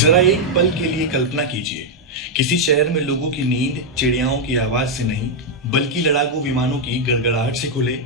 जरा एक पल के लिए कल्पना कीजिए, किसी शहर में लोगों की नींद चिड़ियाओं की आवाज से नहीं बल्कि लड़ाकू विमानों की गड़गड़ाहट से खुले।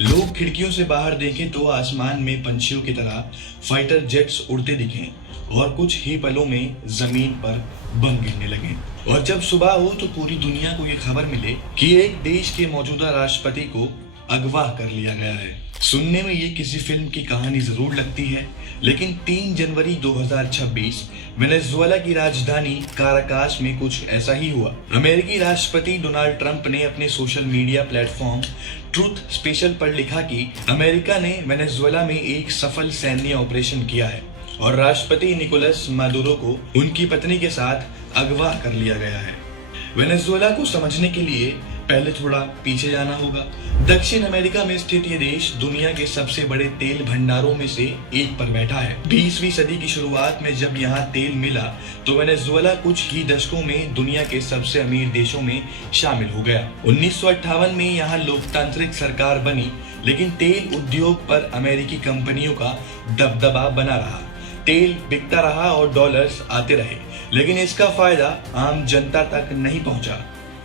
लोग खिड़कियों से बाहर देखें तो आसमान में पंछियों की तरह फाइटर जेट्स उड़ते दिखें और कुछ ही पलों में जमीन पर बम गिरने लगे। और जब सुबह हो तो पूरी दुनिया को ये खबर मिले कि एक देश के मौजूदा राष्ट्रपति को अगवा कर लिया गया है। सुनने में ये किसी फिल्म की कहानी जरूर लगती है, लेकिन 3 जनवरी 2026 वेनेजुएला की राजधानी काराकास में कुछ ऐसा ही हुआ। अमेरिकी राष्ट्रपति डोनाल्ड ट्रंप ने अपने social media platform truth special पर लिखा कि अमेरिका ने वेनेजुएला में एक सफल सैन्य ऑपरेशन किया है और राष्ट्रपति निकोलस मादुरो को उनकी पत्नी के साथ अगवा कर लिया गया है। वेनेजुएला को समझने के लिए पहले थोड़ा पीछे जाना होगा। दक्षिण अमेरिका में स्थित ये देश दुनिया के सबसे बड़े तेल भंडारों में से एक पर बैठा है। 20वीं सदी की शुरुआत में जब यहाँ तेल मिला तो वेनेजुएला कुछ ही दशकों में दुनिया के सबसे अमीर देशों में शामिल हो गया। 1958 में यहाँ लोकतांत्रिक सरकार बनी, लेकिन तेल उद्योग पर अमेरिकी कंपनियों का दबदबा बना रहा। तेल बिकता रहा और डॉलर्स आते रहे, लेकिन इसका फायदा आम जनता तक नहीं पहुंचा।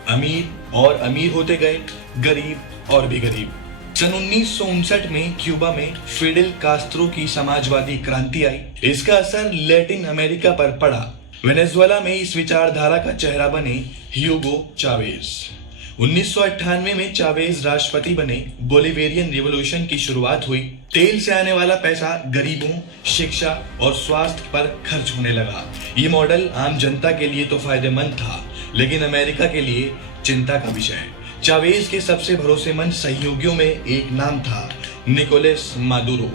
अमीर और अमीर होते गए, गरीब और भी गरीब। सन 1959 में क्यूबा में फिडेल कास्त्रो की समाजवादी क्रांति आई। इसका असर लैटिन अमेरिका पर पड़ा। वेनेजुएला में इस विचारधारा का चेहरा बने ह्यूगो चावेज। 1998 में चावेज राष्ट्रपति बने। बोलिवेरियन रिवॉल्यूशन की शुरुआत हुई। तेल से आने वाला पैसा गरीबों, शिक्षा और स्वास्थ्य पर खर्च होने लगा। ये मॉडल आम जनता के लिए तो फायदेमंद था, लेकिन अमेरिका के लिए चिंता का विषय। चावेज के सबसे भरोसेमंद सहयोगियों में एक नाम था निकोलस मादुरो,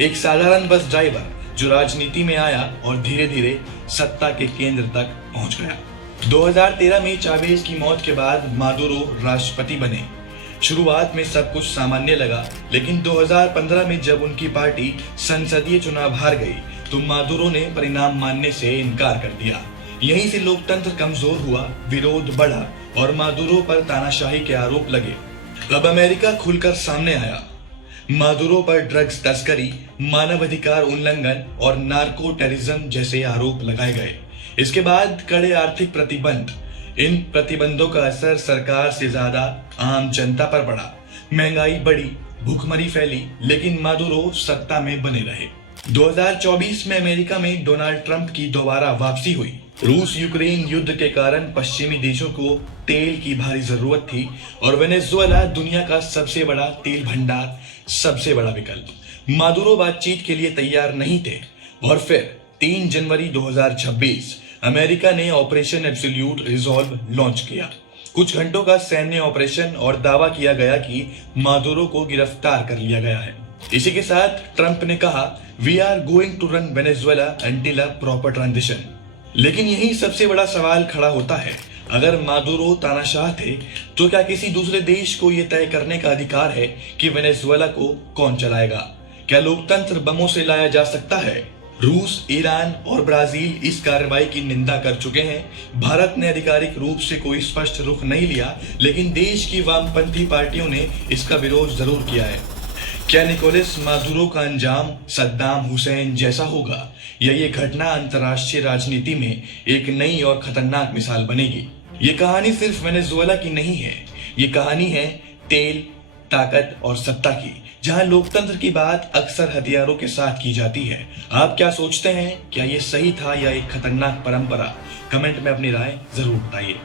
एक साधारण बस ड्राइवर जो राजनीति में आया और धीरे धीरे सत्ता के केंद्र तक पहुंच गया। 2013 में चावेज की मौत के बाद मादुरो राष्ट्रपति बने। शुरुआत में सब कुछ सामान्य लगा, लेकिन 2015 में जब उनकी पार्टी संसदीय चुनाव हार गई तो मादुरो ने परिणाम मानने से इनकार कर दिया। यहीं से लोकतंत्र कमजोर हुआ, विरोध बढ़ा और मादुरो पर तानाशाही के आरोप लगे। अब अमेरिका खुलकर सामने आया। मादुरो पर ड्रग्स तस्करी, मानवाधिकार उल्लंघन और नार्को टेररिज्म जैसे आरोप लगाए गए। इसके बाद कड़े आर्थिक प्रतिबंध। इन प्रतिबंधों का असर सरकार से ज्यादा आम जनता पर पड़ा। महंगाई बढ़ी, भूखमरी फैली, लेकिन मादुरो सत्ता में बने रहे। 2024 में अमेरिका में डोनाल्ड ट्रंप की दोबारा वापसी हुई। रूस यूक्रेन युद्ध के कारण पश्चिमी देशों को तेल की भारी जरूरत थी और वेनेजुएला दुनिया का सबसे बड़ा तेल भंडार, सबसे बड़ा विकल्प। मादुरो बातचीत के लिए तैयार नहीं थे और फिर 3 जनवरी 2026 अमेरिका ने ऑपरेशन एब्सोल्यूट रिजॉल्व लॉन्च किया। कुछ घंटों का सैन्य ऑपरेशन और दावा किया गया कि मादुरो को गिरफ्तार कर लिया गया है। इसी के साथ ट्रंप ने कहा, we are going to run Venezuela until a proper transition. लेकिन यही सबसे बड़ा सवाल खड़ा होता है, अगर मादुरो तानाशाह थे तो क्या किसी दूसरे देश को यह तय करने का अधिकार है कि वेनेजुएला को कौन चलाएगा? क्या लोकतंत्र बमों से लाया जा सकता है? रूस, ईरान और ब्राजील इस कार्रवाई की निंदा कर चुके हैं। भारत ने आधिकारिक रूप से कोई स्पष्ट रुख नहीं लिया, लेकिन देश की वामपंथी पार्टियों ने इसका विरोध जरूर किया है। क्या निकोलस मादुरो का अंजाम सद्दाम हुसैन जैसा होगा, या ये घटना अंतर्राष्ट्रीय राजनीति में एक नई और खतरनाक मिसाल बनेगी? ये कहानी सिर्फ वेनेजुएला की नहीं है, ये कहानी है तेल, ताकत और सत्ता की, जहां लोकतंत्र की बात अक्सर हथियारों के साथ की जाती है। आप क्या सोचते हैं? क्या ये सही था या एक खतरनाक परंपरा? कमेंट में अपनी राय जरूर बताइए।